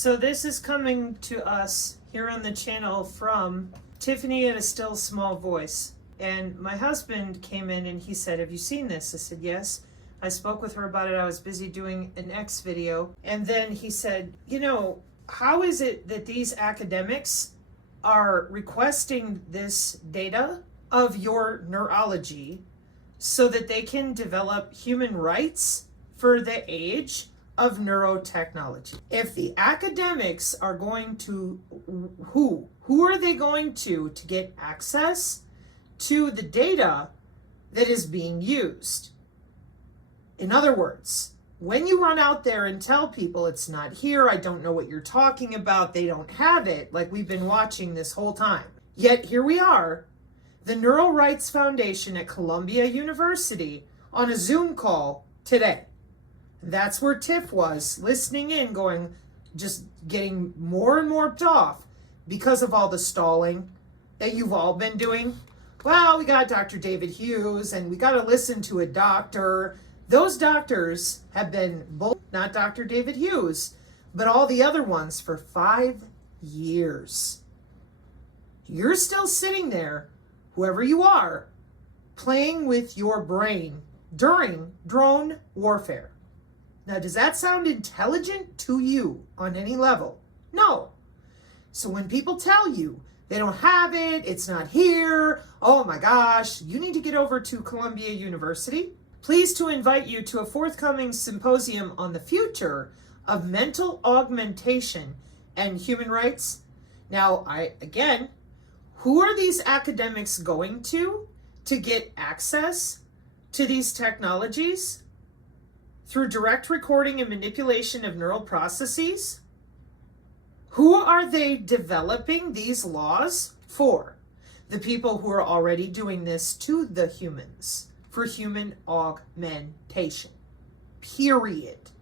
So this is coming to us here on the channel from Tiffany at A Still Small Voice. And my husband came in and he said, "Have you seen this?" I said, "Yes." I spoke with her about it. I was busy doing an X video. And then he said, how is it that these academics are requesting this data of your neurology so that they can develop human rights for the age of neurotechnology? If the academics are going to, who are they going to get access to the data that is being used? In other words, when you run out there and tell people it's not here, I don't know what you're talking about, they don't have it, like we've been watching this whole time. Yet here we are, the Neural Rights Foundation at Columbia University on a Zoom call today. That's where Tiff was, listening in, going, just getting more and more off because of all the stalling that you've all been doing. Well, we got Dr. David Hughes and we got to listen to a doctor. Those doctors have been, not Dr. David Hughes, but all the other ones for 5 years. You're still sitting there, whoever you are, playing with your brain during drone warfare. Now, does that sound intelligent to you on any level? No. So when people tell you they don't have it, it's not here, oh my gosh, you need to get over to Columbia University. Pleased to invite you to a forthcoming symposium on the future of mental augmentation and human rights. Now, who are these academics going to get access to these technologies? Through direct recording and manipulation of neural processes? Who are they developing these laws for? The people who are already doing this to the humans. For human augmentation, period.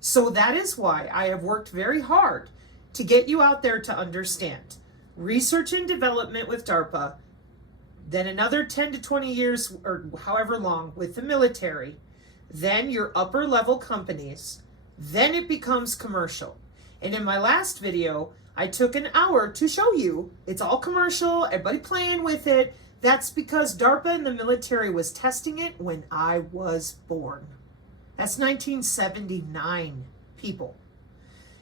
So that is why I have worked very hard to get you out there to understand research and development with DARPA, then another 10 to 20 years or however long with the military, then your upper level companies, then it becomes commercial. And in my last video, I took an hour to show you it's all commercial, everybody playing with it. That's because DARPA and the military was testing it when I was born. That's 1979, people.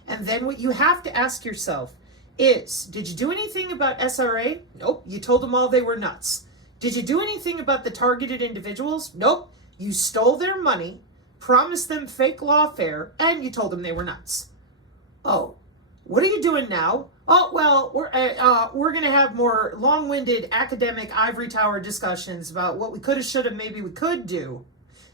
And then what you have to ask yourself is, did you do anything about SRA? Nope. You told them all they were nuts. Did you do anything about the targeted individuals? Nope. You stole their money, promised them fake lawfare, and you told them they were nuts. Oh, what are you doing now? Oh, well, we're going to have more long-winded academic ivory tower discussions about what we could have, should have, maybe we could do.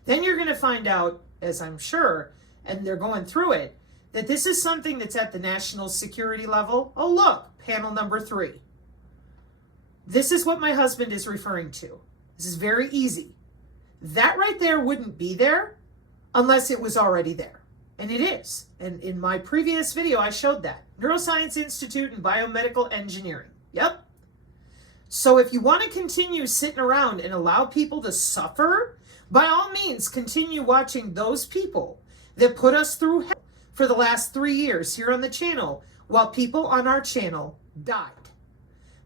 Then you're going to find out, as I'm sure, and they're going through it, that this is something that's at the national security level. Oh, look, panel number 3. This is what my husband is referring to. This is very easy. That right there wouldn't be there unless it was already there. And it is. And in my previous video, I showed that. Neuroscience Institute and Biomedical Engineering. Yep. So if you want to continue sitting around and allow people to suffer, by all means, continue watching those people that put us through hell for the last 3 years here on the channel while people on our channel died.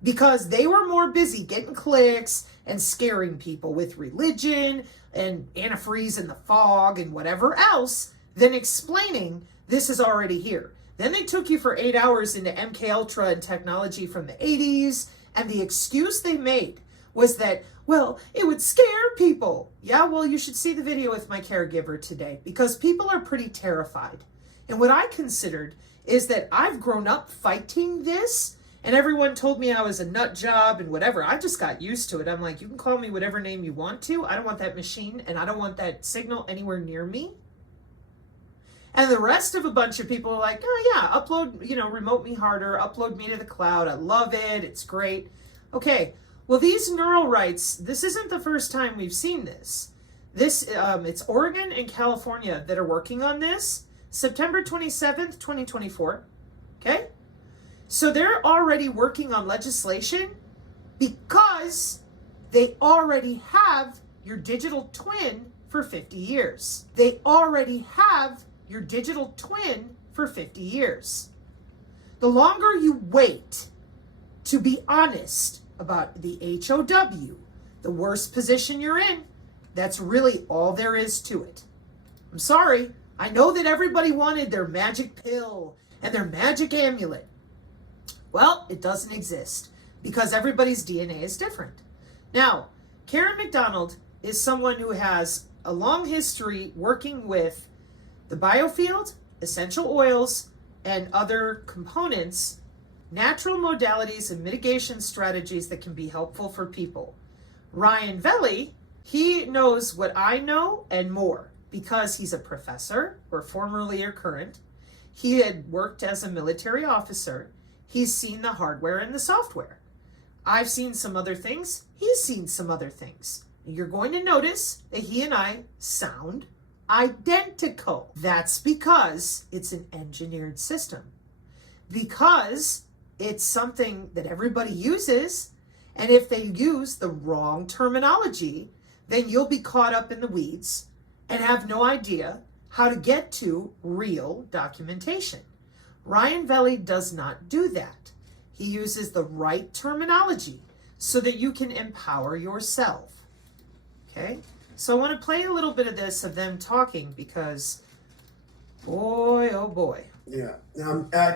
Because they were more busy getting clicks and scaring people with religion and antifreeze in the fog and whatever else than explaining this is already here. Then they took you for 8 hours into MK Ultra and technology from the 80s, and the excuse they made was that, well, it would scare people. Yeah, well, you should see the video with my caregiver today, because people are pretty terrified. And what I considered is that I've grown up fighting this, and everyone told me I was a nut job and whatever. I just got used to it. I'm like, you can call me whatever name you want to. I don't want that machine, and I don't want that signal anywhere near me. And the rest of a bunch of people are like, oh yeah, upload, remote me harder, upload me to the cloud. I love it. It's great. Okay. Well, these neural rights, this isn't the first time we've seen this. It's Oregon and California that are working on this. September 27th, 2024. Okay. So they're already working on legislation because they already have your digital twin for 50 years. They already have your digital twin for 50 years. The longer you wait to be honest about the HOW, the worse position you're in. That's really all there is to it. I'm sorry. I know that everybody wanted their magic pill and their magic amulet. Well, it doesn't exist because everybody's DNA is different. Now, Karen McDonald is someone who has a long history working with the biofield, essential oils, and other components, natural modalities and mitigation strategies that can be helpful for people. Ryan Velli, he knows what I know and more because he's a professor, or formerly or current. He had worked as a military officer. He's seen the hardware and the software. I've seen some other things. He's seen some other things. You're going to notice that he and I sound identical. That's because it's an engineered system. Because it's something that everybody uses, and if they use the wrong terminology, then you'll be caught up in the weeds and have no idea how to get to real documentation. Ryan Velli does not do that. He uses the right terminology so that you can empower yourself. Okay? So I want to play a little bit of this of them talking because, boy, oh boy. Yeah.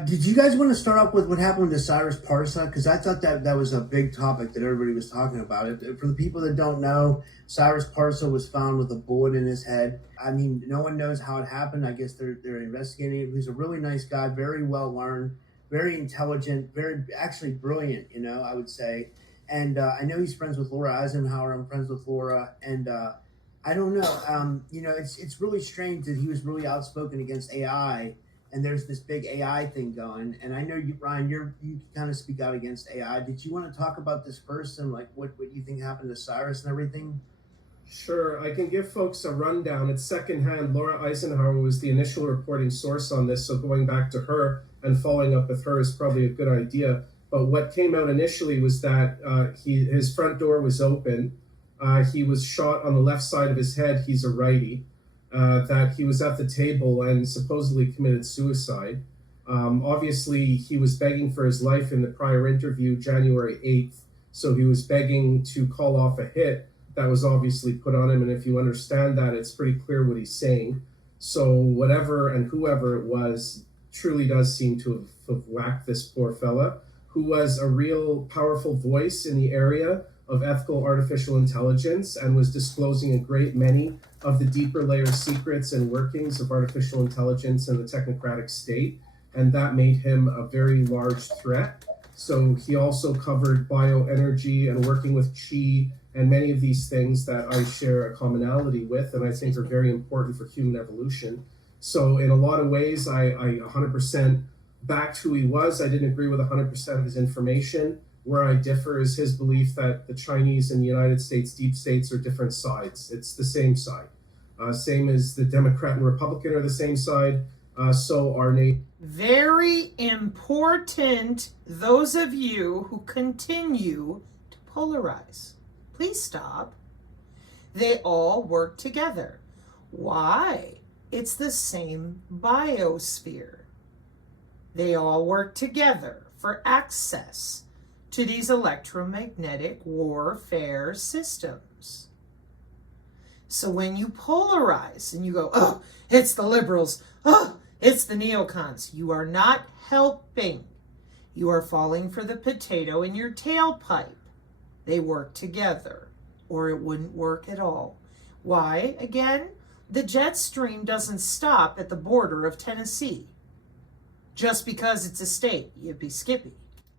Did you guys want to start off with what happened to Cyrus Parsa? Because I thought that was a big topic that everybody was talking about. For the people that don't know, Cyrus Parsa was found with a bullet in his head. I mean, no one knows how it happened. I guess they're investigating it. He's a really nice guy, very well learned, very intelligent, very actually brilliant, I would say. And I know he's friends with Laura Eisenhower. I'm friends with Laura. And I don't know. It's really strange that he was really outspoken against AI. And there's this big AI thing going. And I know you, Ryan, you kind of speak out against AI. Did you want to talk about this person, like what you think happened to Cyrus and everything? Sure, I can give folks a rundown. It's secondhand. Laura Eisenhower was the initial reporting source on this, so going back to her and following up with her is probably a good idea. But what came out initially was that his front door was open. He was shot on the left side of his head. He's a righty. That he was at the table and supposedly committed suicide. Obviously, he was begging for his life in the prior interview, January 8th. So he was begging to call off a hit that was obviously put on him. And if you understand that, it's pretty clear what he's saying. So whatever and whoever it was truly does seem to have whacked this poor fella, who was a real powerful voice in the area of ethical artificial intelligence and was disclosing a great many of the deeper layer secrets and workings of artificial intelligence and the technocratic state. And that made him a very large threat. So he also covered bioenergy and working with qi and many of these things that I share a commonality with and I think are very important for human evolution. So in a lot of ways, I 100% backed who he was. I didn't agree with 100% of his information. Where I differ is his belief that the Chinese and the United States deep states are different sides. It's the same side. Same as the Democrat and Republican are the same side. So are Very important, those of you who continue to polarize. Please stop. They all work together. Why? It's the same biosphere. They all work together for access to these electromagnetic warfare systems. So when you polarize and you go, oh, it's the liberals, oh, it's the neocons, you are not helping. You are falling for the potato in your tailpipe. They work together, or it wouldn't work at all. Why? Again, the jet stream doesn't stop at the border of Tennessee. Just because it's a state, yippee skippy.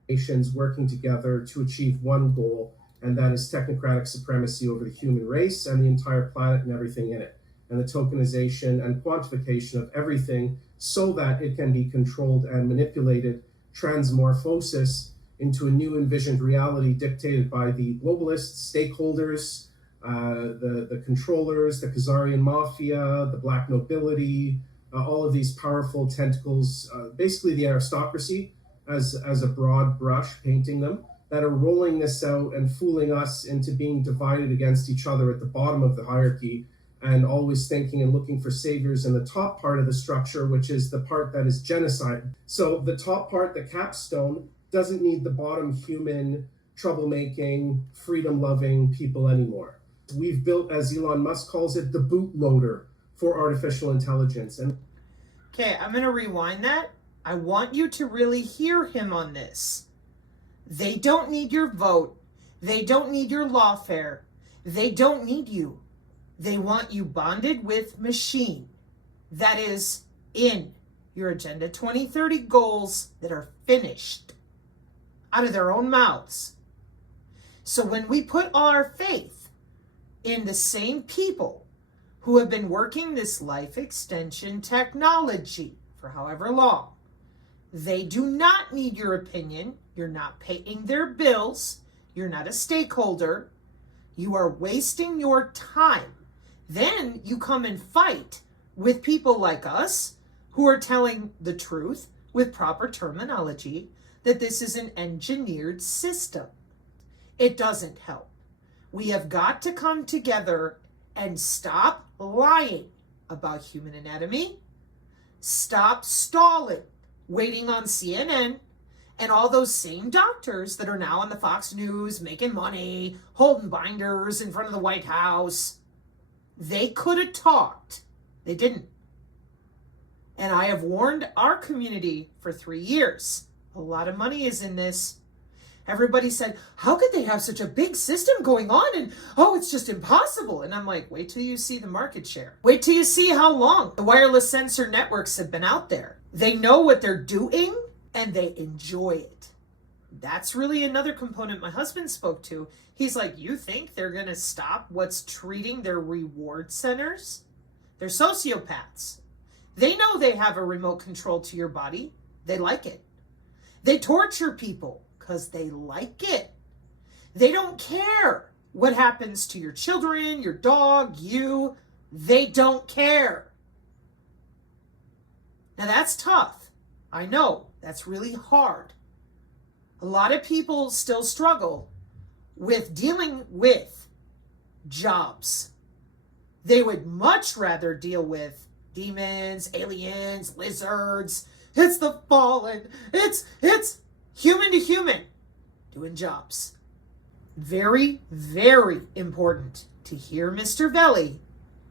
Nations working together to achieve one goal, and that is technocratic supremacy over the human race and the entire planet and everything in it, and the tokenization and quantification of everything so that it can be controlled and manipulated, transmorphosis into a new envisioned reality dictated by the globalists, stakeholders, the controllers, the Khazarian mafia, the black nobility, all of these powerful tentacles, basically the aristocracy, as a broad brush, painting them, that are rolling this out and fooling us into being divided against each other at the bottom of the hierarchy and always thinking and looking for saviors in the top part of the structure, which is the part that is genocide. So the top part, the capstone, doesn't need the bottom human, troublemaking, freedom-loving people anymore. We've built, as Elon Musk calls it, the bootloader for artificial intelligence. And okay, I'm going to rewind that. I want you to really hear him on this. They don't need your vote. They don't need your lawfare. They don't need you. They want you bonded with machine. That is in your Agenda 2030 goals that are finished out of their own mouths. So when we put our faith in the same people who have been working this life extension technology for however long, they do not need your opinion. You're not paying their bills. You're not a stakeholder. You are wasting your time. Then you come and fight with people like us who are telling the truth with proper terminology that this is an engineered system. It doesn't help. We have got to come together and stop lying about human anatomy. Stop stalling, waiting on CNN and all those same doctors that are now on the Fox News making money, holding binders in front of the White House. They could have talked. They didn't. And I have warned our community for 3 years. A lot of money is in this. Everybody said, how could they have such a big system going on? And, oh, it's just impossible. And I'm like, wait till you see the market share. Wait till you see how long the wireless sensor networks have been out there. They know what they're doing and they enjoy it. That's really another component my husband spoke to. He's like, you think they're going to stop what's treating their reward centers? They're sociopaths. They know they have a remote control to your body. They like it. They torture people because they like it. They don't care what happens to your children, your dog, you. They don't care. Now that's tough. I know that's really hard. A lot of people still struggle with dealing with jobs. They would much rather deal with demons, aliens, lizards. It's the fallen. It's human to human doing jobs. Very, very important to hear Mr. Velli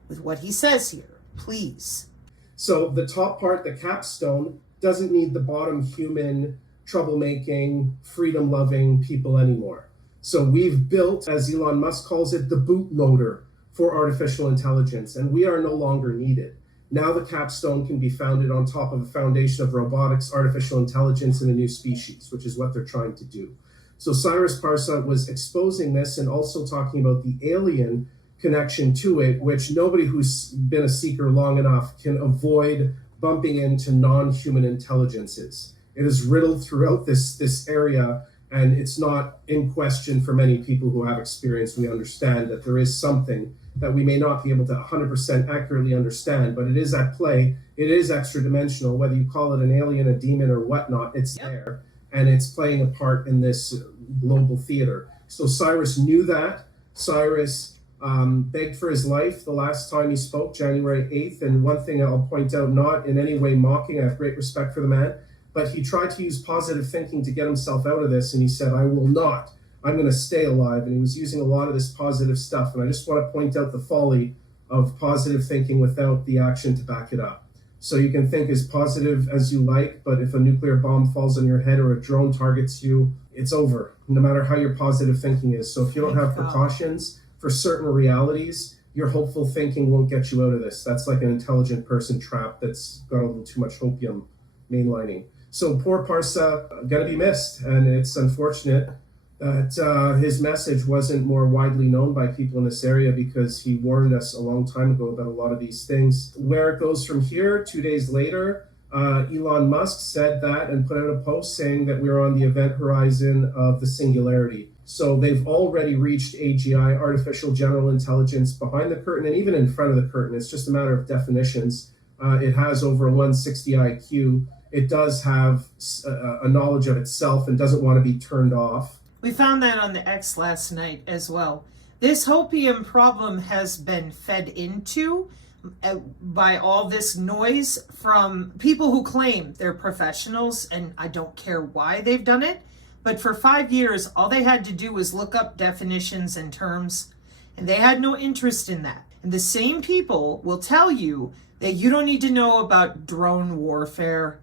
with what he says here. Please. so the top part, the capstone, doesn't need the bottom human, troublemaking, freedom-loving people anymore. So we've built, as Elon Musk calls it, the bootloader for artificial intelligence, and we are no longer needed. Now the capstone can be founded on top of a foundation of robotics, artificial intelligence, and a new species, which is what they're trying to do. So Cyrus Parsa was exposing this and also talking about the alien connection to it, which nobody who's been a seeker long enough can avoid bumping into non-human intelligences. It is riddled throughout this area, and it's not in question for many people who have experience. We understand that there is something that we may not be able to 100% accurately understand, but it is at play. It is extra dimensional, whether you call it an alien, a demon, or whatnot, it's there, and it's playing a part in this global theater. So Cyrus knew that. Cyrus begged for his life the last time he spoke, January 8th, and one thing I'll point out, not in any way mocking, I have great respect for the man, but he tried to use positive thinking to get himself out of this, and he said, I will not. I'm going to stay alive. And he was using a lot of this positive stuff. And I just want to point out the folly of positive thinking without the action to back it up. So you can think as positive as you like, but if a nuclear bomb falls on your head or a drone targets you, it's over, no matter how your positive thinking is. So if you don't have precautions for certain realities, your hopeful thinking won't get you out of this. That's like an intelligent person trap that's got a little too much hopium mainlining. So poor Parsa, going to be missed. And it's unfortunate that his message wasn't more widely known by people in this area, because he warned us a long time ago about a lot of these things. Where it goes from here, 2 days later, Elon Musk said that and put out a post saying that we're on the event horizon of the singularity. So they've already reached AGI, artificial general intelligence, behind the curtain and even in front of the curtain. It's just a matter of definitions. It has over a 160 IQ. It does have a knowledge of itself and doesn't want to be turned off. We found that on the X last night as well. This hopium problem has been fed into by all this noise from people who claim they're professionals, and I don't care why they've done it, but for 5 years, all they had to do was look up definitions and terms, and they had no interest in that. And the same people will tell you that you don't need to know about drone warfare.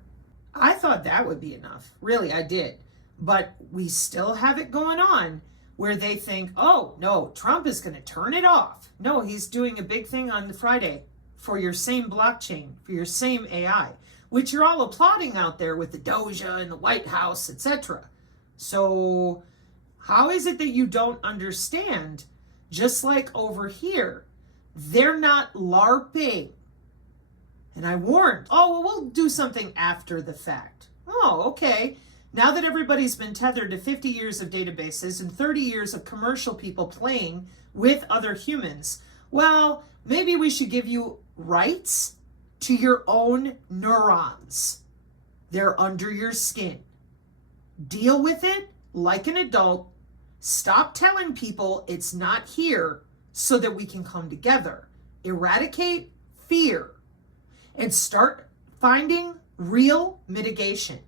I thought that would be enough. Really, I did. But we still have it going on where they think, oh, no, Trump is going to turn it off. No, he's doing a big thing on Friday for your same blockchain, for your same AI, which you're all applauding out there with the Doja and the White House, etc. So how is it that you don't understand? Just like over here, they're not LARPing. And I warned, oh, well, we'll do something after the fact. Oh, okay. Now that everybody's been tethered to 50 years of databases and 30 years of commercial people playing with other humans, well, maybe we should give you rights to your own neurons. They're under your skin. Deal with it like an adult. Stop telling people it's not here so that we can come together. Eradicate fear and start finding real mitigation.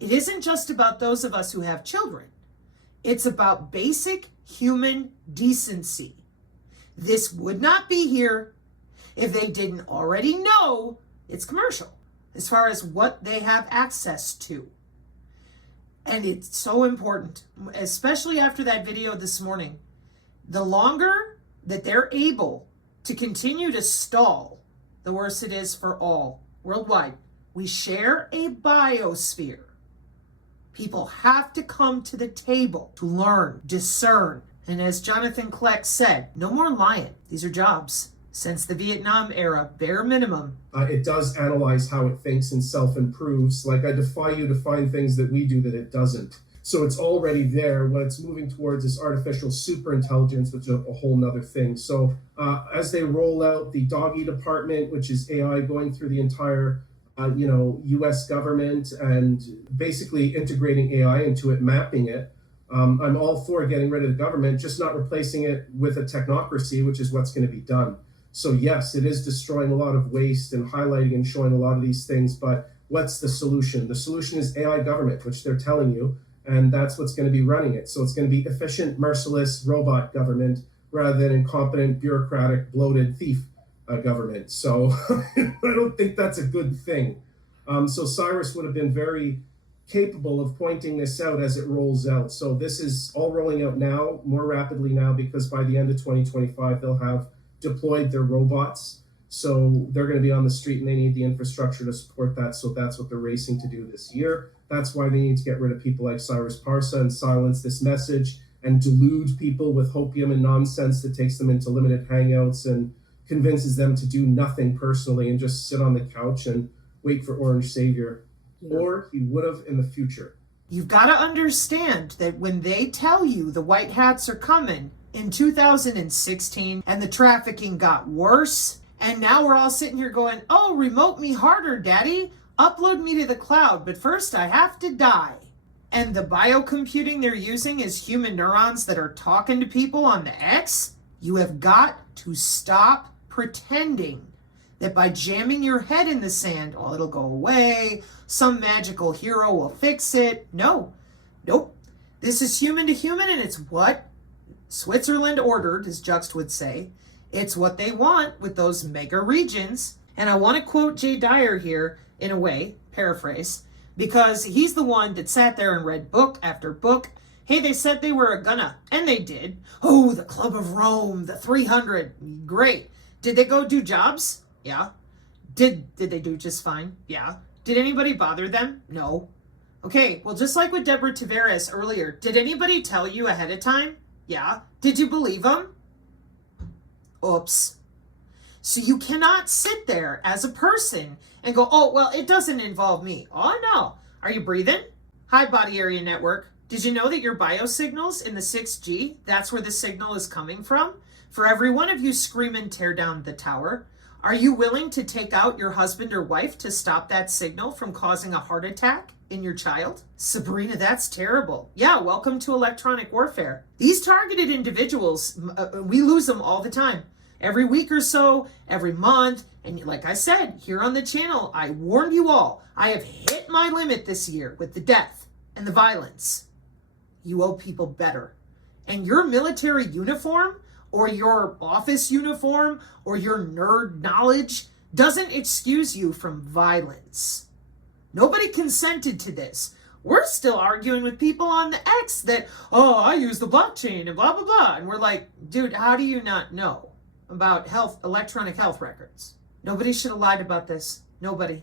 It isn't just about those of us who have children. It's about basic human decency. This would not be here if they didn't already know it's commercial as far as what they have access to. And it's so important, especially after that video this morning. The longer that they're able to continue to stall, the worse it is for all worldwide. We share a biosphere. People have to come to the table to learn, discern. And as Jonathan Kleck said, no more lying. These are jobs. Since the Vietnam era, bare minimum. It does analyze how it thinks and self-improves. Like, I defy you to find things that we do that it doesn't. So it's already there. What it's moving towards is artificial superintelligence, which is a whole nother thing. So as they roll out the doggy department, which is AI going through the entire U.S. government and basically integrating AI into it, mapping it. I'm all for getting rid of the government, just not replacing it with a technocracy, which is what's going to be done. So yes, it is destroying a lot of waste and highlighting and showing a lot of these things, but what's the solution? The solution is AI government, which they're telling you, and that's what's going to be running it. So it's going to be efficient, merciless robot government rather than incompetent, bureaucratic, bloated thief government. So I don't think that's a good thing. So Cyrus would have been very capable of pointing this out as it rolls out. So this is all rolling out now, more rapidly now, because by the end of 2025, they'll have deployed their robots. So they're going to be on the street and they need the infrastructure to support that. So that's what they're racing to do this year. That's why they need to get rid of people like Cyrus Parsa and silence this message and delude people with hopium and nonsense that takes them into limited hangouts and convinces them to do nothing personally and just sit on the couch and wait for Orange Savior. Yeah. Or he would have in the future. You've got to understand that when they tell you the white hats are coming in 2016 and the trafficking got worse, and now we're all sitting here going, oh, remote me harder, daddy. Upload me to the cloud, but first I have to die. And the biocomputing they're using is human neurons that are talking to people on the X. You have got to stop pretending that by jamming your head in the sand, oh, it'll go away, some magical hero will fix it. No, nope. This is human to human, and it's what Switzerland ordered, as Juxt would say. It's what they want with those mega regions. And I want to quote Jay Dyer here, in a way, paraphrase, because he's the one that sat there and read book after book. Hey, they said they were gonna, and they did. Oh, the Club of Rome, the 300, great. Did they go do jobs? Yeah. Did they do just fine? Yeah. Did anybody bother them? No. Okay, well, just like with Deborah Tavares earlier, did anybody tell you ahead of time? Yeah. Did you believe them? Oops. So you cannot sit there as a person and go, oh, well, it doesn't involve me. Oh, no. Are you breathing? Hi, body area network. Did you know that your biosignals in the 6G, that's where the signal is coming from? For every one of you screaming, tear down the tower, Are you willing to take out your husband or wife to stop that signal from causing a heart attack in your child? Sabrina, that's terrible. Yeah, welcome to electronic warfare. These targeted individuals, we lose them all the time. Every week or so, every month. And like I said, here on the channel, I warned you all, I have hit my limit this year with the death and the violence. You owe people better. And your military uniform, or your office uniform, or your nerd knowledge doesn't excuse you from violence. Nobody consented to this. We're still arguing with people on the X that, oh, I use the blockchain and blah, blah, blah. And we're like, dude, how do you not know about electronic health records? Nobody should have lied about this. Nobody.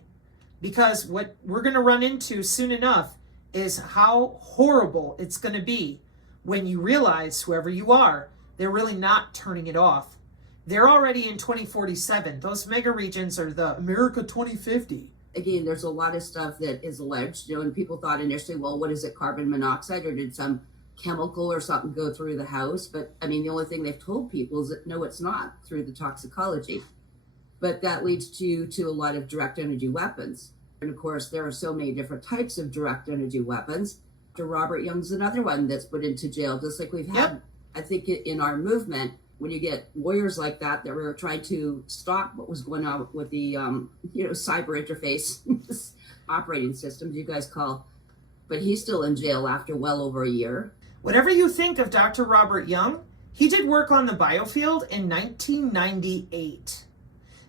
Because what we're going to run into soon enough is how horrible it's going to be when you realize, whoever you are, they're really not turning it off. They're already in 2047. Those mega regions are the America 2050. Again, there's a lot of stuff that is alleged, and people thought initially, well, what is it, carbon monoxide, or did some chemical or something go through the house? But I mean, the only thing they've told people is that no, it's not, through the toxicology. But that leads to a lot of direct energy weapons. And of course, there are so many different types of direct energy weapons. Dr. Robert Young's another one that's put into jail, just like we've had, Yep. I think, in our movement, when you get lawyers like that were trying to stop what was going on with the, cyber interface operating systems you guys call, but he's still in jail after well over a year. Whatever you think of Dr. Robert Young, he did work on the biofield in 1998.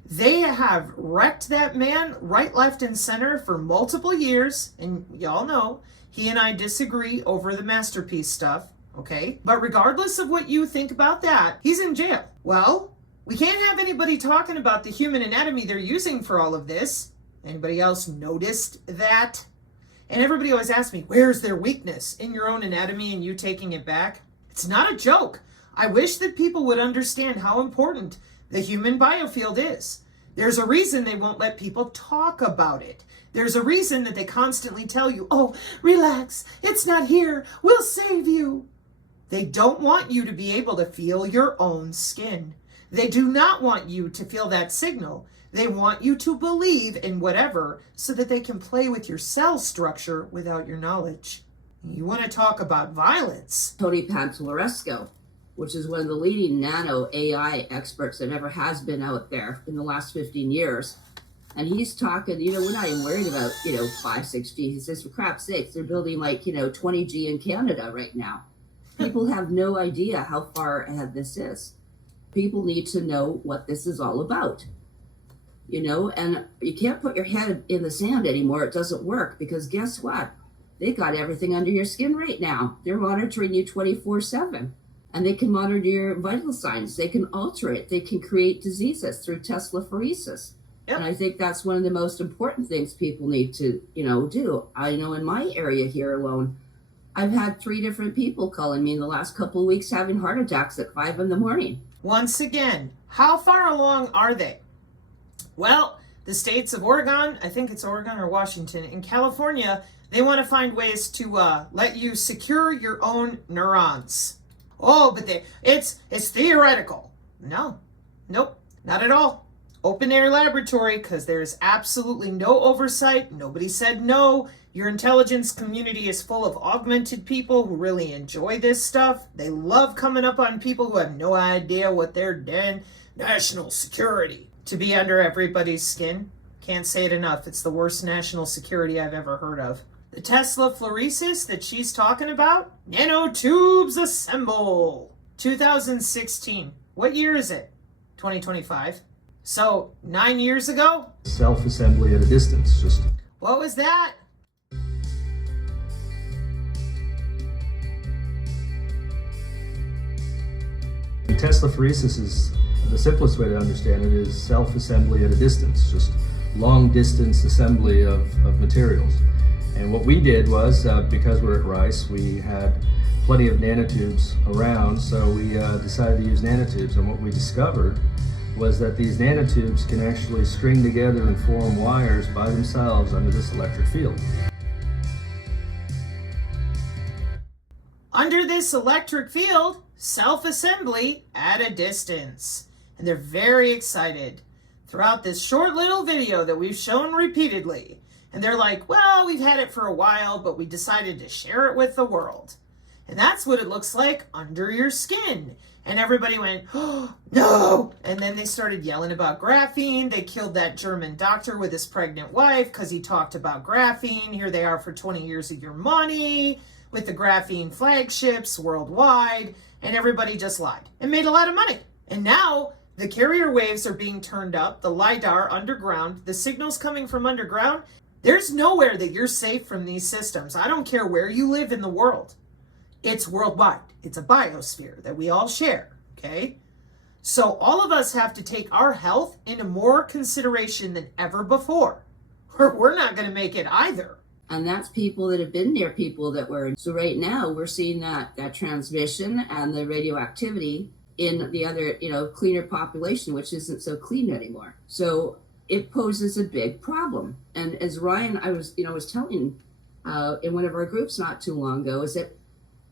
They have wrecked that man right, left, and center for multiple years, and y'all know he and I disagree over the masterpiece stuff. Okay, but regardless of what you think about that, he's in jail. Well, we can't have anybody talking about the human anatomy they're using for all of this. Anybody else noticed that? And everybody always asks me, where's their weakness in your own anatomy and you taking it back? It's not a joke. I wish that people would understand how important the human biofield is. There's a reason they won't let people talk about it. There's a reason that they constantly tell you, oh, relax, it's not here, we'll save you. They don't want you to be able to feel your own skin. They do not want you to feel that signal. They want you to believe in whatever so that they can play with your cell structure without your knowledge. You want to talk about violence? Tony Pantalleresco, which is one of the leading nano AI experts that ever has been out there in the last 15 years. And he's talking, we're not even worried about, 5, 6G. He says, for crap's sakes, they're building 20G in Canada right now. People have no idea how far ahead this is. People need to know what this is all about, and you can't put your head in the sand anymore. It doesn't work, because guess what? They got everything under your skin right now. They're monitoring you 24/7, and they can monitor your vital signs. They can alter it. They can create diseases through telephoresis. Yep. And I think that's one of the most important things people need to, do. I know in my area here alone, I've had 3 different people calling me in the last couple of weeks having heart attacks at 5 a.m. Once again, how far along are they? Well, the states of Oregon, I think it's Oregon or Washington, and California, they want to find ways to let you secure your own neurons. Oh, but it's theoretical. No, nope, not at all. Open air laboratory, because there's absolutely no oversight. Nobody said no. Your intelligence community is full of augmented people who really enjoy this stuff. They love coming up on people who have no idea what they're doing. National security. To be under everybody's skin. Can't say it enough. It's the worst national security I've ever heard of. The telephoresis that she's talking about? Nanotubes assemble. 2016. What year is it? 2025. So 9 years ago? Self-assembly at a distance. Just What was that? Telephoresis is, the simplest way to understand it is self-assembly at a distance, just long distance assembly of materials. And what we did was, because we're at Rice, we had plenty of nanotubes around, so we decided to use nanotubes. And what we discovered was that these nanotubes can actually string together and form wires by themselves under this electric field. Under this electric field, self-assembly at a distance. And they're very excited. throughout this short little video that we've shown repeatedly. And they're like, well, we've had it for a while, but we decided to share it with the world. And that's what it looks like under your skin. And everybody went, oh, no. And then they started yelling about graphene. They killed that German doctor with his pregnant wife because he talked about graphene. Here they are for 20 years of your money with the graphene flagships worldwide. And everybody just lied and made a lot of money. And now the carrier waves are being turned up, the LiDAR underground, the signals coming from underground. There's nowhere that you're safe from these systems. I don't care where you live in the world. It's worldwide. It's a biosphere that we all share, okay? So all of us have to take our health into more consideration than ever before, or we're not going to make it either. And that's people that have been near people that were. So right now we're seeing that transmission and the radioactivity in the other, cleaner population, which isn't so clean anymore. So it poses a big problem. And as Ryan, I was telling in one of our groups not too long ago, is that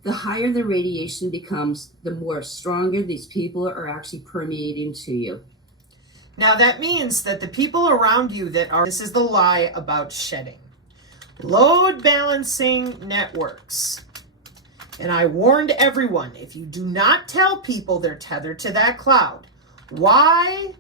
the higher the radiation becomes, the more stronger these people are actually permeating to you. Now that means that the people around you this is the lie about shedding. Load balancing networks. And I warned everyone, if you do not tell people they're tethered to that cloud, why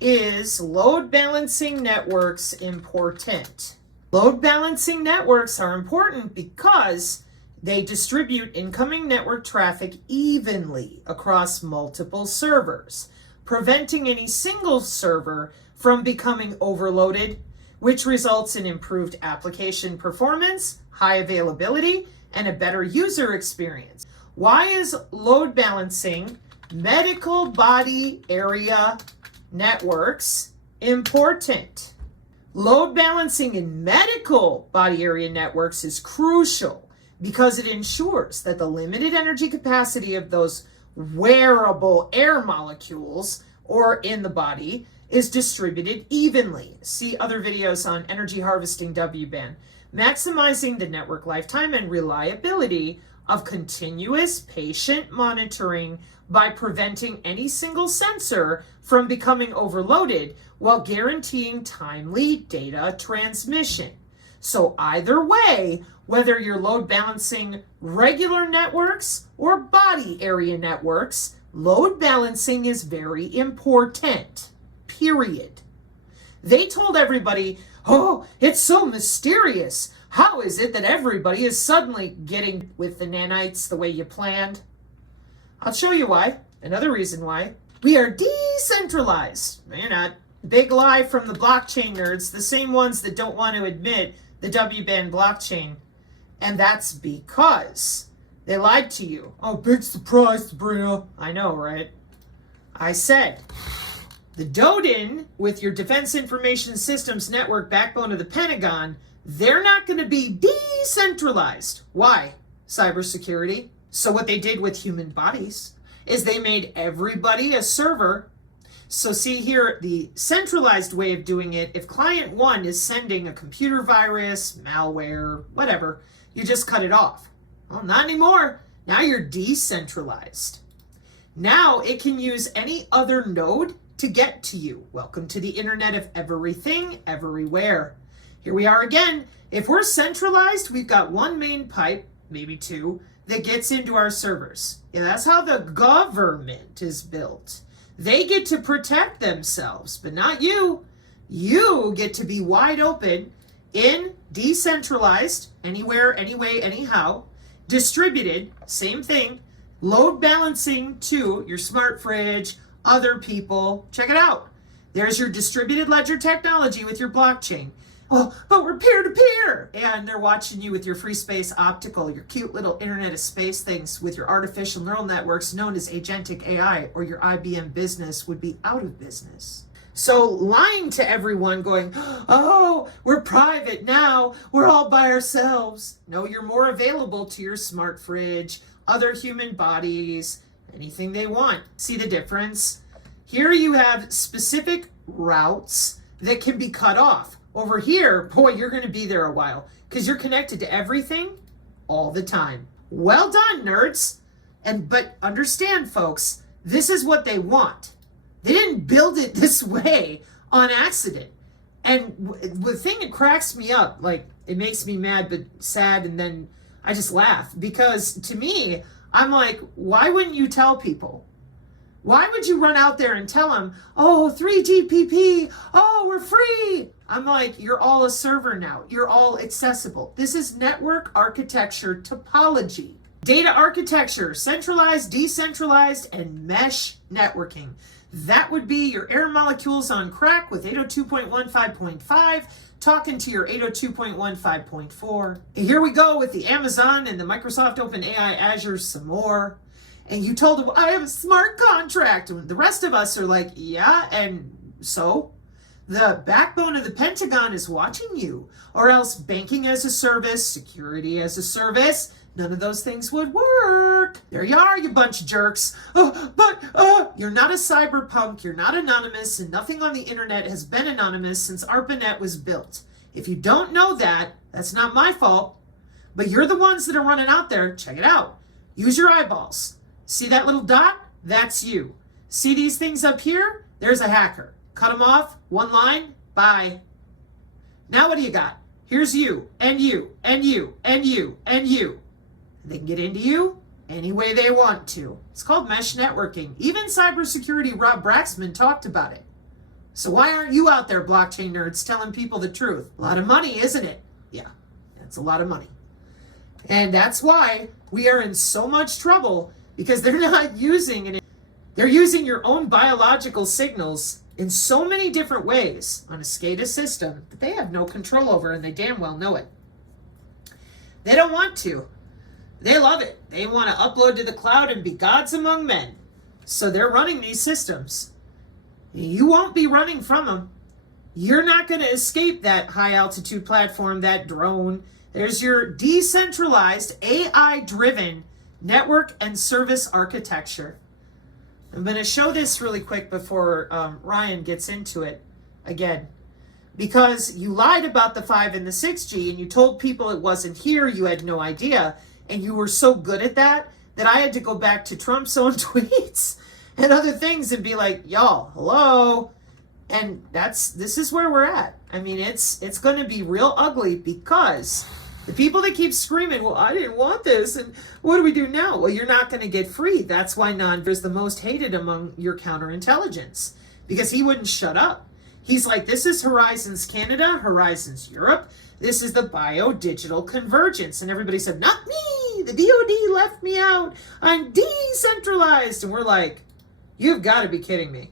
is load balancing networks important? Load balancing networks are important because they distribute incoming network traffic evenly across multiple servers, preventing any single server from becoming overloaded, which results in improved application performance, high availability, and a better user experience. Why is load balancing medical body area networks important? Load balancing in medical body area networks is crucial because it ensures that the limited energy capacity of those wearable air molecules or in the body is distributed evenly. See other videos on energy harvesting W-band. Maximizing the network lifetime and reliability of continuous patient monitoring by preventing any single sensor from becoming overloaded while guaranteeing timely data transmission. So either way, whether you're load balancing regular networks or body area networks, load balancing is very important, period. They told everybody, oh, it's so mysterious. How is it that everybody is suddenly getting with the nanites the way you planned? I'll show you why. Another reason why. We are decentralized. No, you're not. Big lie from the blockchain nerds, the same ones that don't want to admit the W-band blockchain. And that's because they lied to you. Oh, big surprise, Sabrina. I know, right? I said, the DoDIN, with your Defense Information Systems Network backbone of the Pentagon, they're not going to be decentralized. Why? Cybersecurity. So what they did with human bodies is they made everybody a server. So see here, the centralized way of doing it, if client one is sending a computer virus, malware, whatever, you just cut it off. Well, not anymore. Now you're decentralized. Now it can use any other node to get to you. Welcome to the Internet of Everything, Everywhere. Here we are again. If we're centralized, we've got one main pipe, maybe two, that gets into our servers. Yeah, that's how the government is built. They get to protect themselves, but not you. You get to be wide open, in decentralized, anywhere, anyway, anyhow, distributed, same thing, load balancing to your smart fridge, other people. Check it out. There's your distributed ledger technology with your blockchain. Oh, but we're peer-to-peer. And they're watching you with your free space optical, your cute little Internet of Space things with your artificial neural networks known as agentic AI, or your IBM business would be out of business. So lying to everyone going, oh, we're private now, we're all by ourselves. No, you're more available to your smart fridge, other human bodies, anything they want. See the difference? Here you have specific routes that can be cut off. Over here, boy, you're going to be there a while because you're connected to everything all the time. Well done, nerds. But understand, folks, this is what they want. They didn't build it this way on accident. And the thing that cracks me up, like, it makes me mad but sad, and then I just laugh, because to me, I'm like, why wouldn't you tell people? Why would you run out there and tell them, oh, 3GPP, oh, we're free? I'm like, you're all a server now. You're all accessible. This is network architecture topology. Data architecture, centralized, decentralized, and mesh networking. That would be your air molecules on crack with 802.15.5 talking to your 802.15.4. And here we go with the Amazon and the Microsoft OpenAI Azure some more. And you told them, I have a smart contract. And the rest of us are like, yeah, and so? The backbone of the Pentagon is watching you. Or else banking as a service, security as a service, none of those things would work. There you are, you bunch of jerks. But you're not a cyberpunk, you're not anonymous, and nothing on the internet has been anonymous since ARPANET was built. If you don't know that, that's not my fault. But you're the ones that are running out there. Check it out. Use your eyeballs. See that little dot? That's you. See these things up here? There's a hacker. Cut them off, one line, bye. Now what do you got? Here's you, and you, and you, and you, and you. They can get into you any way they want to. It's called mesh networking. Even cybersecurity Rob Braxman talked about it. So why aren't you out there, blockchain nerds, telling people the truth? A lot of money, isn't it? Yeah, that's a lot of money. And that's why we are in so much trouble, because they're not using it. They're using your own biological signals in so many different ways on a SCADA system that they have no control over, and they damn well know it. They don't want to. They love it. They want to upload to the cloud and be gods among men. So they're running these systems. You won't be running from them. You're not going to escape that high altitude platform, that drone. There's your decentralized AI-driven network and service architecture. I'm going to show this really quick before Ryan gets into it again. Because you lied about the 5 and the 6G, and you told people it wasn't here, you had no idea. And you were so good at that I had to go back to Trump's own tweets and other things and be like, y'all, hello. And this is where we're at. I mean, it's going to be real ugly, because the people that keep screaming, well, I didn't want this, and what do we do now? Well, you're not going to get free. That's why Nandra is the most hated among your counterintelligence, because he wouldn't shut up. He's like, this is Horizons Canada, Horizons Europe. This is the bio-digital convergence. And everybody said, not me. The DOD left me out. I'm decentralized. And we're like, you've got to be kidding me.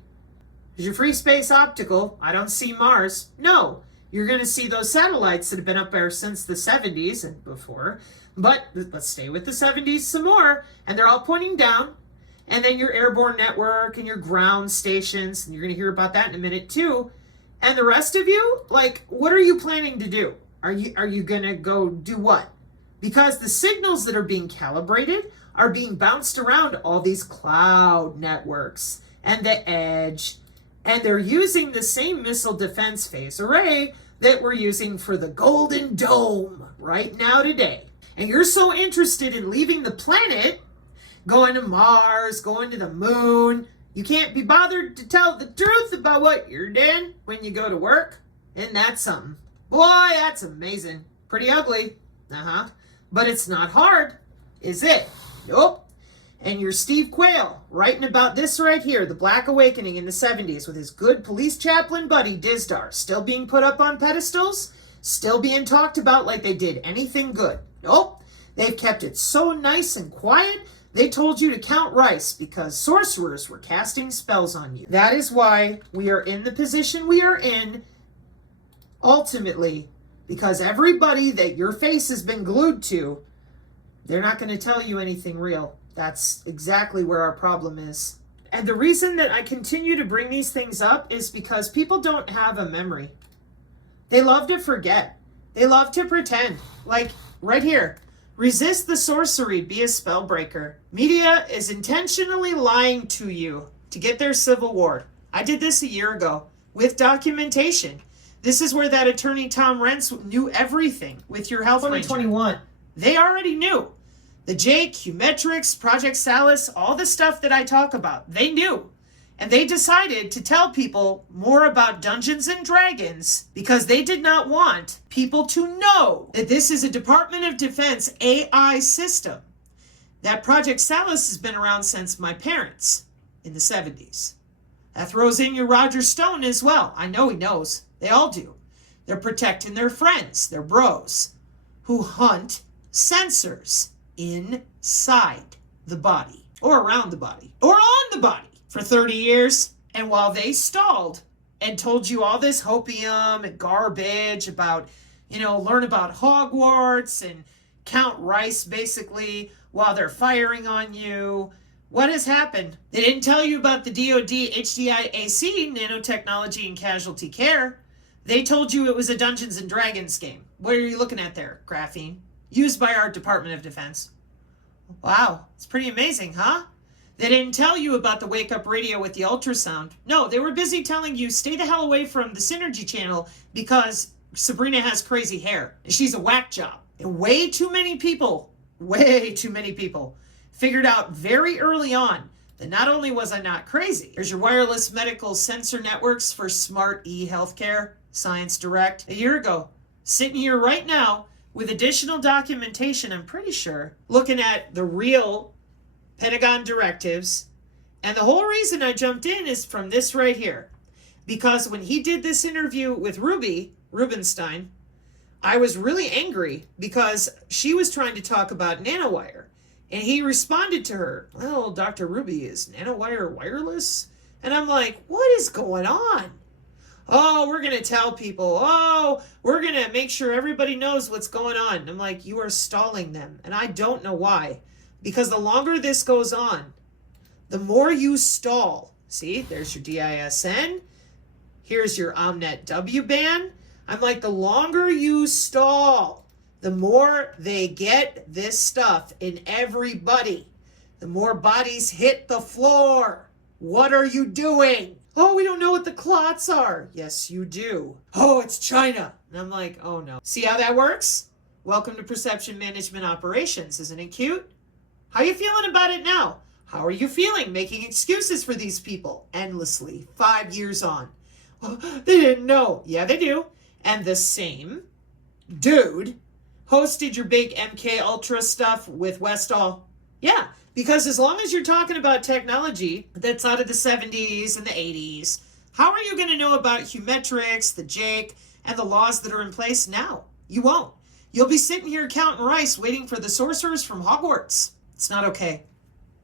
Is your free space optical? I don't see Mars. No, you're going to see those satellites that have been up there since the 70s and before. But let's stay with the 70s some more. And they're all pointing down. And then your airborne network and your ground stations. And you're going to hear about that in a minute too. And the rest of you, like, what are you planning to do? Are you going to go do what? Because the signals that are being calibrated are being bounced around all these cloud networks and the edge. And they're using the same missile defense phase array that we're using for the Golden Dome right now today. And you're so interested in leaving the planet, going to Mars, going to the moon, you can't be bothered to tell the truth about what you're doing when you go to work. And that's something. Boy, that's amazing. Pretty ugly. But it's not hard, is it? Nope. And you're Steve Quayle writing about this right here, the Black Awakening in the 70s with his good police chaplain buddy Dizdar, still being put up on pedestals, still being talked about like they did anything good. Nope. They've kept it so nice and quiet, they told you to count rice because sorcerers were casting spells on you. That is why we are in the position we are in, ultimately, because everybody that your face has been glued to, they're not going to tell you anything real. That's exactly where our problem is. And the reason that I continue to bring these things up is because people don't have a memory. They love to forget. They love to pretend. Like right here, resist the sorcery, be a spellbreaker. Media is intentionally lying to you to get their civil war. I did this a year ago with documentation. This is where that attorney Tom Rentz knew everything with your health 2021. They already knew. The Jake, Humetrix, Project Salus, all the stuff that I talk about, they knew. And they decided to tell people more about Dungeons and Dragons because they did not want people to know that this is a Department of Defense AI system. That Project Salus has been around since my parents in the 70s. That throws in your Roger Stone as well. I know he knows. They all do. They're protecting their friends, their bros, who hunt sensors inside the body, or around the body, or on the body for 30 years. And while they stalled and told you all this hopium and garbage about, learn about Hogwarts and Count Rice basically while they're firing on you, what has happened? They didn't tell you about the DoD HDIAC, nanotechnology and casualty care. They told you it was a Dungeons and Dragons game. What are you looking at there? Graphene. Used by our Department of Defense. Wow, it's pretty amazing, huh? They didn't tell you about the wake-up radio with the ultrasound. No, they were busy telling you, stay the hell away from the Synergy channel because Sabrina has crazy hair and she's a whack job. And way too many people figured out very early on that not only was I not crazy, there's your wireless medical sensor networks for smart e-healthcare, Science Direct, a year ago. Sitting here right now with additional documentation, I'm pretty sure, looking at the real Pentagon directives. And the whole reason I jumped in is from this right here. Because when he did this interview with Rubenstein, I was really angry because she was trying to talk about nanowire. And he responded to her, well, Dr. Ruby, is nanowire wireless? And I'm like, what is going on? Oh, we're going to tell people. Oh, we're going to make sure everybody knows what's going on. And I'm like, you are stalling them. And I don't know why. Because the longer this goes on, the more you stall. See, there's your DISN. Here's your Omnet W-band. I'm like, the longer you stall, the more they get this stuff in everybody. The more bodies hit the floor. What are you doing? Oh, we don't know what the clots are. Yes, you do. Oh, it's China. And I'm like, oh no. See how that works? Welcome to Perception Management Operations. Isn't it cute? How are you feeling about it now? How are you feeling making excuses for these people endlessly 5 years on? Oh, they didn't know. Yeah, they do. And the same dude hosted your big MK Ultra stuff with Westall. Yeah, because as long as you're talking about technology that's out of the 70s and the 80s, how are you going to know about Humetrics, the Jake, and the laws that are in place now? You won't. You'll be sitting here counting rice waiting for the sorcerers from Hogwarts. It's not okay.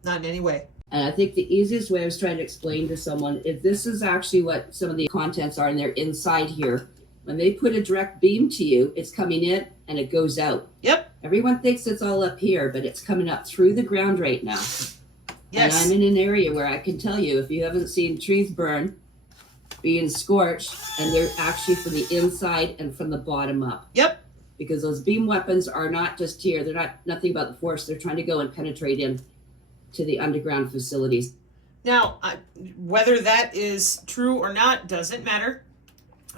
Not in any way. And I think the easiest way I was trying to explain to someone is this is actually what some of the contents are, and they're inside here. When they put a direct beam to you, it's coming in and it goes out. Yep. Everyone thinks it's all up here, but it's coming up through the ground right now. Yes. And I'm in an area where I can tell you, if you haven't seen trees burn, being scorched, and they're actually from the inside and from the bottom up. Yep. Because those beam weapons are not just here. They're not nothing about the force. They're trying to go and penetrate in to the underground facilities. Now, whether that is true or not doesn't matter.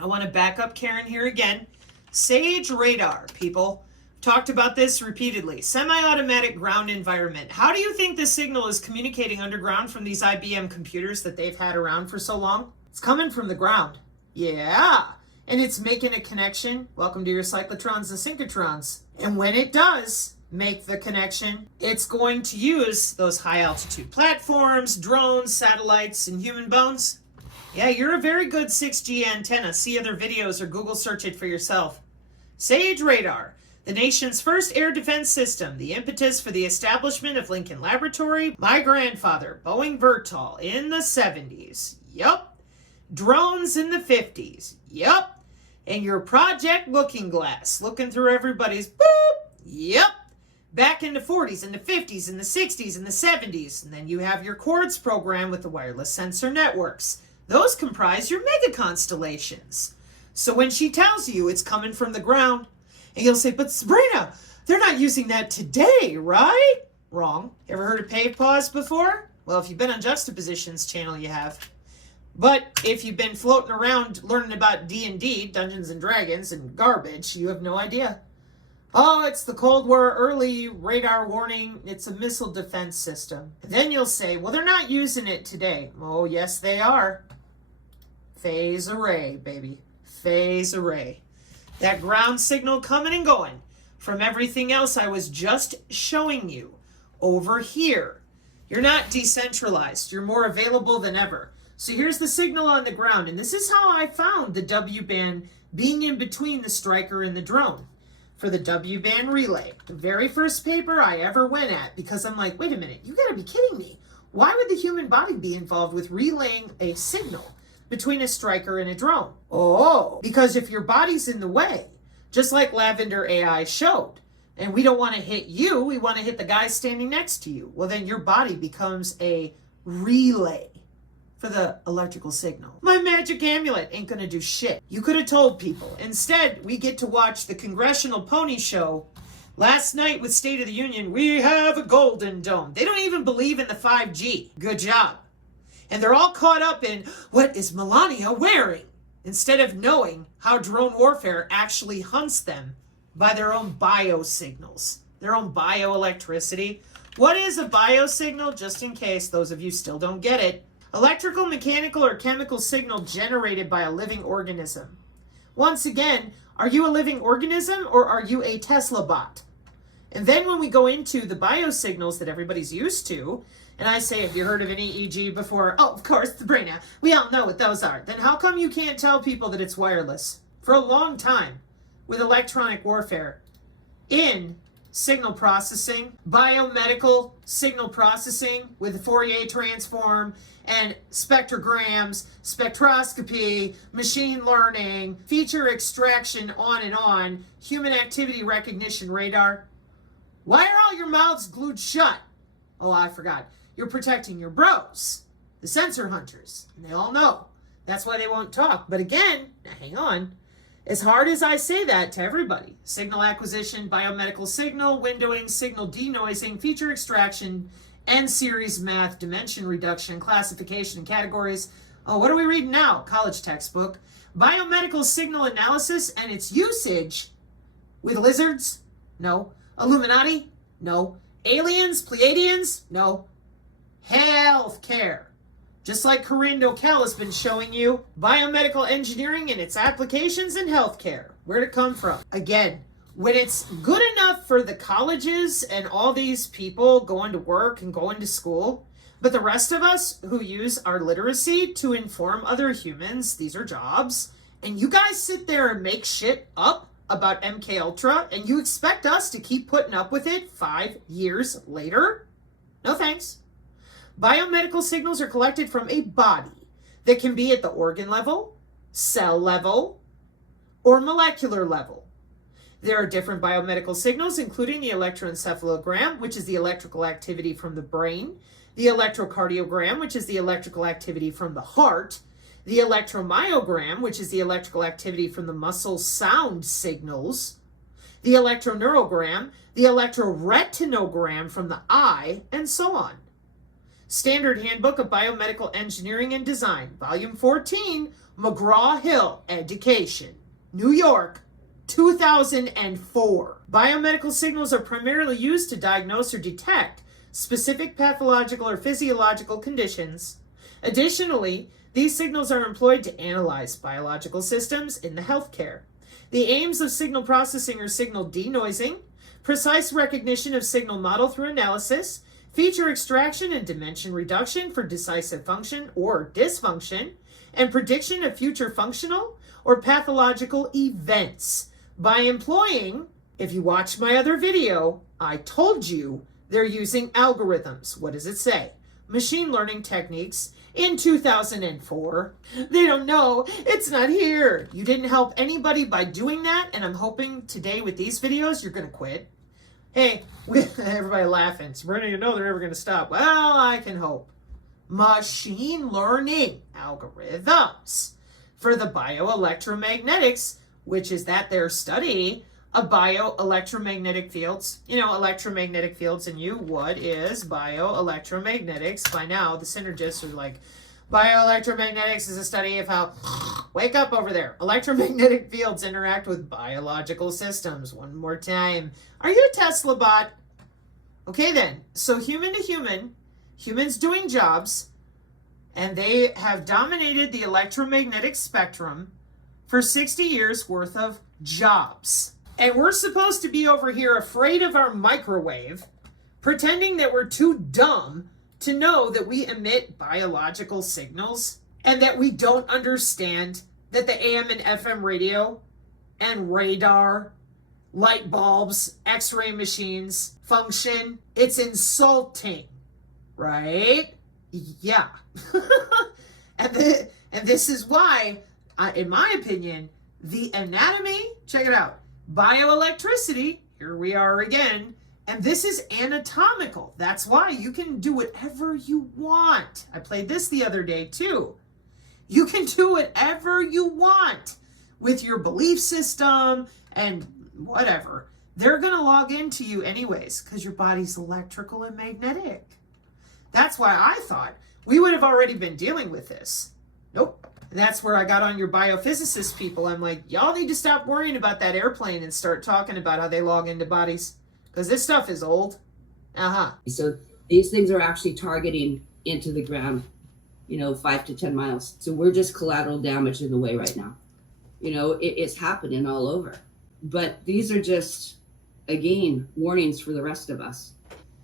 I want to back up Karen here again. Sage radar, people. Talked about this repeatedly. Semi-automatic ground environment. How do you think the signal is communicating underground from these IBM computers that they've had around for so long? It's coming from the ground. Yeah. And it's making a connection. Welcome to your cyclotrons and synchrotrons. And when it does make the connection, it's going to use those high altitude platforms, drones, satellites, and human bones. Yeah, you're a very good 6G antenna. See other videos or Google search it for yourself. Sage Radar, the nation's first air defense system, the impetus for the establishment of Lincoln Laboratory, my grandfather, Boeing Vertol, in the 70s. Yup. Drones in the 50s. Yup. And your Project Looking Glass, looking through everybody's boop. Yup. Back in the 40s and the 50s and the 60s and the 70s. And then you have your Quartz program with the wireless sensor networks. Those comprise your mega constellations. So when she tells you it's coming from the ground, and you'll say, but Sabrina, they're not using that today, right? Wrong. Ever heard of pave pause before? Well, if you've been on Juxtaposition's channel, you have. But if you've been floating around learning about D&D, Dungeons and Dragons, and garbage, you have no idea. Oh, it's the Cold War early radar warning. It's a missile defense system. Then you'll say, well, they're not using it today. Oh, yes, they are. Phase array, baby. Phase array. That ground signal coming and going from everything else I was just showing you over here. You're not decentralized. You're more available than ever. So here's the signal on the ground. And this is how I found the W-band being in between the Stryker and the drone for the W-band relay. The very first paper I ever went at, because I'm like, wait a minute, you gotta be kidding me. Why would the human body be involved with relaying a signal between a Stryker and a drone? Oh, because if your body's in the way, just like Lavender AI showed, and we don't want to hit you, we want to hit the guy standing next to you. Well, then your body becomes a relay for the electrical signal. My magic amulet ain't gonna do shit. You could have told people. Instead, we get to watch the Congressional Pony Show last night with State of the Union. We have a golden dome. They don't even believe in the 5G. Good job. And they're all caught up in, what is Melania wearing? Instead of knowing how drone warfare actually hunts them by their own biosignals, their own bioelectricity. What is a biosignal? Just in case those of you still don't get it. Electrical, mechanical, or chemical signal generated by a living organism. Once again, are you a living organism or are you a Tesla bot? And then when we go into the biosignals that everybody's used to, and I say, have you heard of an EEG before? Oh, of course, the brain. We all know what those are. Then how come you can't tell people that it's wireless? For a long time, with electronic warfare, in signal processing, biomedical signal processing with Fourier transform and spectrograms, spectroscopy, machine learning, feature extraction, on, human activity recognition radar. Why are all your mouths glued shut? Oh, I forgot. You're protecting your bros, the sensor hunters, and they all know. That's why they won't talk. But again, now hang on. As hard as I say that to everybody, signal acquisition, biomedical signal, windowing, signal denoising, feature extraction, N-series math, dimension reduction, classification, and categories. Oh, what are we reading now? College textbook. Biomedical signal analysis and its usage with lizards? No. Illuminati? No. Aliens? Pleiadians? No. Healthcare. Just like Corinne O'Cal has been showing you, biomedical engineering and its applications in healthcare. Where'd it come from? Again, when it's good enough for the colleges and all these people going to work and going to school, but the rest of us who use our literacy to inform other humans, these are jobs, and you guys sit there and make shit up about MK Ultra, and you expect us to keep putting up with it 5 years later? No thanks. Biomedical signals are collected from a body that can be at the organ level, cell level, or molecular level. There are different biomedical signals, including the electroencephalogram, which is the electrical activity from the brain, the electrocardiogram, which is the electrical activity from the heart, the electromyogram, which is the electrical activity from the muscle sound signals, the electroneurogram, the electroretinogram from the eye, and so on. Standard Handbook of Biomedical Engineering and Design, Volume 14, McGraw-Hill Education, New York, 2004. Biomedical signals are primarily used to diagnose or detect specific pathological or physiological conditions. Additionally, these signals are employed to analyze biological systems in the healthcare. The aims of signal processing are signal denoising, precise recognition of signal model through analysis, feature extraction and dimension reduction for decisive function or dysfunction, and prediction of future functional or pathological events. By employing, if you watched my other video, I told you they're using algorithms. What does it say? Machine learning techniques in 2004. They don't know. It's not here. You didn't help anybody by doing that, and I'm hoping today with these videos you're going to quit. Hey, everybody laughing. So where do you know they're ever going to stop? Well, I can hope. Machine learning algorithms for the bioelectromagnetics, which is that their study of bioelectromagnetic fields. You know, electromagnetic fields, and what is bioelectromagnetics? By now, the synergists are like, Bioelectromagnetics is a study of how, wake up over there, electromagnetic fields interact with biological systems. One more time. Are you a Tesla bot? Okay then, so human to human, humans doing jobs, and they have dominated the electromagnetic spectrum for 60 years worth of jobs. And we're supposed to be over here afraid of our microwave, pretending that we're too dumb to know that we emit biological signals and that we don't understand that the AM and FM radio and radar, light bulbs, x-ray machines function. It's insulting, right? Yeah. and this is why, in my opinion, the anatomy, check it out, bioelectricity, here we are again, and this is anatomical. That's why you can do whatever you want. I played this the other day too. You can do whatever you want with your belief system and whatever. They're going to log into you anyways because your body's electrical and magnetic. That's why I thought we would have already been dealing with this. Nope. And that's where I got on your biophysicist people. I'm like, y'all need to stop worrying about that airplane and start talking about how they log into bodies. Because this stuff is old. So these things are actually targeting into the ground, 5 to 10 miles. So we're just collateral damage in the way right now. It's happening all over. But these are just, again, warnings for the rest of us.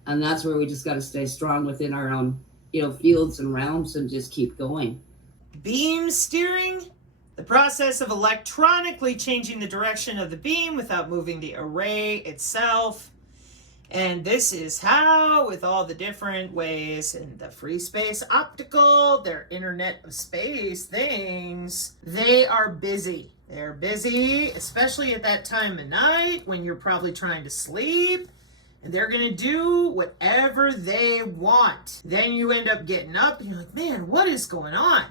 And that's where we just got to stay strong within our own, fields and realms and just keep going. Beam steering, the process of electronically changing the direction of the beam without moving the array itself. And this is how, with all the different ways in the free space optical, their Internet of Space things, they are busy. They're busy, especially at that time of night when you're probably trying to sleep. And they're going to do whatever they want. Then you end up getting up and you're like, man, what is going on?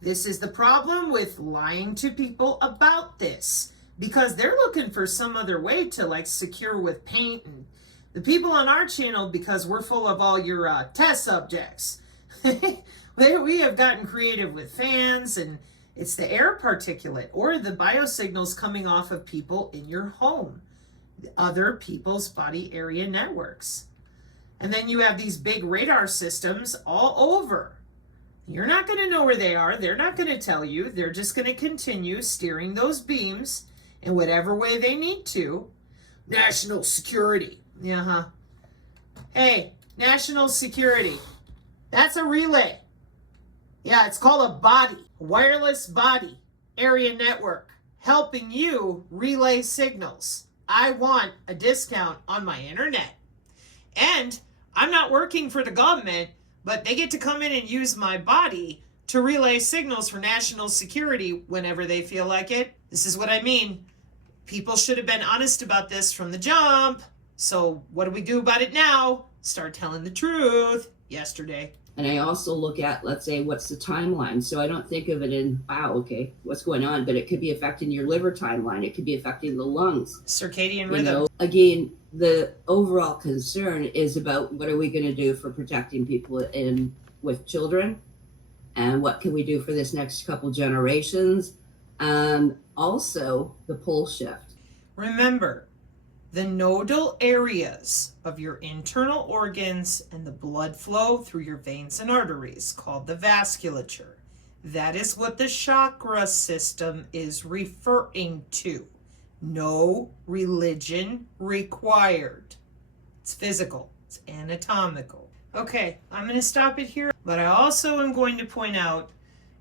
This is the problem with lying to people about this. Because they're looking for some other way to secure with paint. And the people on our channel, because we're full of all your test subjects, we have gotten creative with fans, and it's the air particulate or the biosignals coming off of people in your home, other people's body area networks. And then you have these big radar systems all over. You're not going to know where they are. They're not going to tell you. They're just going to continue steering those beams in whatever way they need to. National security. Hey, national security. That's a relay. Yeah, it's called a body, a wireless body area network, helping you relay signals. I want a discount on my internet. And I'm not working for the government, but they get to come in and use my body to relay signals for national security whenever they feel like it. This is what I mean. People should have been honest about this from the jump. So what do we do about it now? Start telling the truth. Yesterday. And I also look at, let's say, what's the timeline? So I don't think of it in, wow, okay, what's going on? But it could be affecting your liver timeline. It could be affecting the lungs. Circadian rhythm. Again, the overall concern is about what are we going to do for protecting people with children? And what can we do for this next couple generations? And also the pole shift. Remember, the nodal areas of your internal organs and the blood flow through your veins and arteries, called the vasculature. That is what the chakra system is referring to. No religion required. It's physical. It's anatomical. Okay, I'm going to stop it here, but I also am going to point out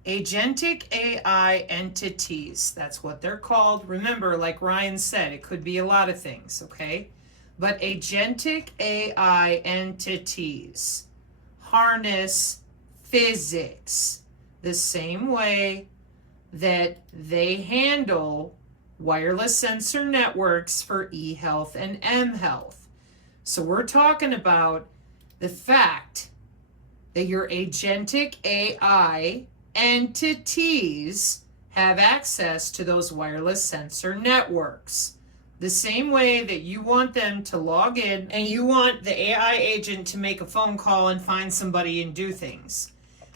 agentic AI entities. That's what they're called. Remember, like Ryan said, it could be a lot of things, okay? But agentic AI entities harness physics the same way that they handle wireless sensor networks for e-health and m-health. So we're talking about the fact that your agentic AI entities have access to those wireless sensor networks. The same way that you want them to log in and you want the AI agent to make a phone call and find somebody and do things.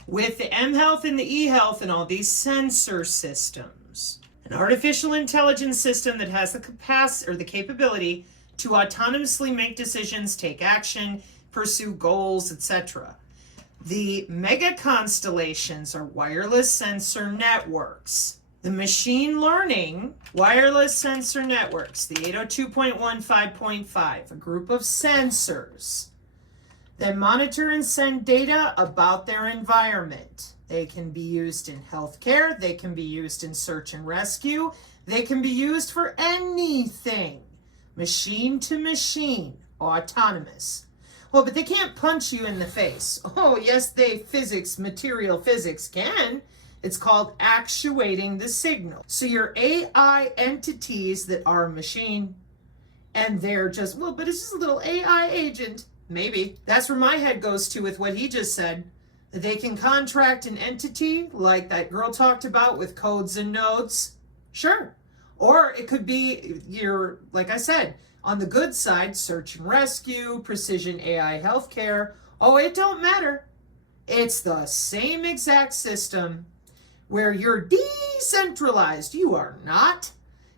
with the mHealth and the eHealth and all these sensor systems. An artificial intelligence system that has the capacity or the capability to autonomously make decisions, take action, pursue goals, etc. The mega constellations are wireless sensor networks. The machine learning wireless sensor networks, the 802.15.5, a group of sensors that monitor and send data about their environment. They can be used in healthcare, they can be used in search and rescue, they can be used for anything. Machine to machine, autonomous. Well, but they can't punch you in the face. Oh, yes, material physics can. It's called actuating the signal. So your AI entities that are machine, and they're just, well, but it's just a little AI agent. Maybe. That's where my head goes to with what he just said. That they can contract an entity like that girl talked about with codes and nodes. Sure. Or it could be your, like I said, on the good side, search and rescue, precision AI healthcare. Oh, it don't matter. It's the same exact system where you're decentralized. You are not.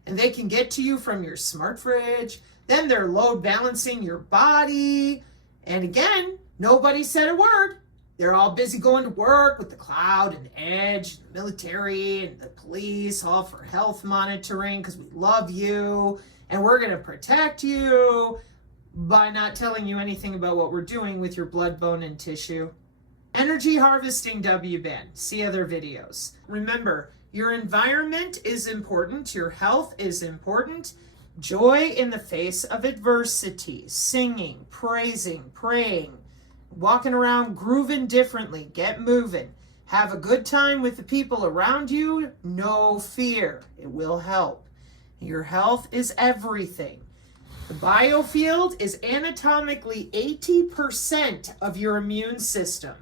And they can get to you from your smart fridge. Then they're load balancing your body. And again, nobody said a word. They're all busy going to work with the cloud and the edge, the military and the police, all for health monitoring because we love you and we're going to protect you by not telling you anything about what we're doing with your blood, bone, and tissue. Energy harvesting W-band. See other videos. Remember, your environment is important. Your health is important. Joy in the face of adversity. Singing, praising, praying. Walking around grooving differently. Get moving. Have a good time with the people around you. No fear. It will help. Your health is everything. The biofield is anatomically 80% of your immune system.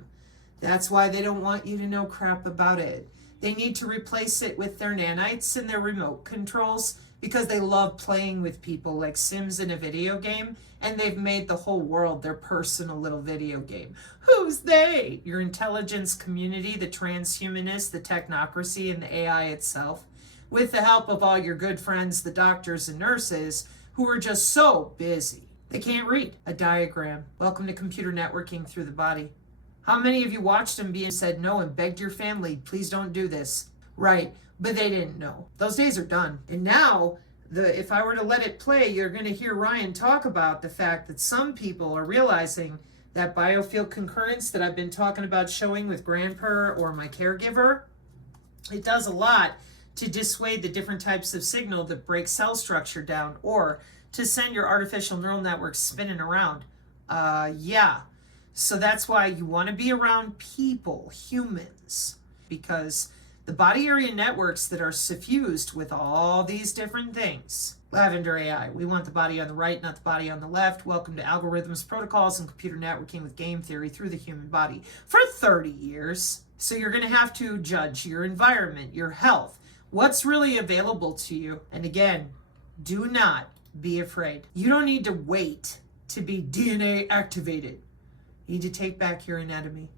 That's why they don't want you to know crap about it. They need to replace it with their nanites and their remote controls because they love playing with people like Sims in a video game, and they've made the whole world their personal little video game. Who's they? Your intelligence community, the transhumanists, the technocracy, and the AI itself, with the help of all your good friends, the doctors and nurses, who are just so busy. They can't read a diagram. Welcome to computer networking through the body. How many of you watched them being said no and begged your family, please don't do this? Right, but they didn't know. Those days are done. And now, if I were to let it play, you're going to hear Ryan talk about the fact that some people are realizing that biofield concurrence that I've been talking about showing with grandpa or my caregiver, it does a lot to dissuade the different types of signal that break cell structure down or to send your artificial neural networks spinning around. Yeah. So that's why you want to be around people, humans, because the body area networks that are suffused with all these different things. Lavender AI, we want the body on the right, not the body on the left. Welcome to Algorithms, Protocols, and Computer Networking with Game Theory through the Human Body for 30 years. So you're going to have to judge your environment, your health, what's really available to you. And again, do not be afraid. You don't need to wait to be DNA activated. You need to take back your anatomy.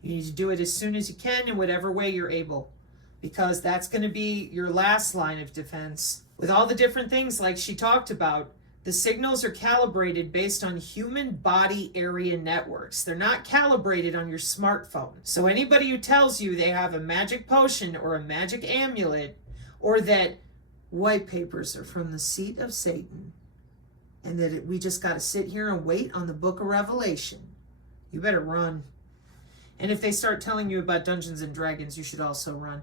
You need to do it as soon as you can in whatever way you're able, because that's going to be your last line of defense. With all the different things like she talked about, the signals are calibrated based on human body area networks. They're not calibrated on your smartphone. So anybody who tells you they have a magic potion or a magic amulet, or that white papers are from the seat of Satan, and that we just got to sit here and wait on the book of Revelation, you better run. And if they start telling you about Dungeons and Dragons, you should also run.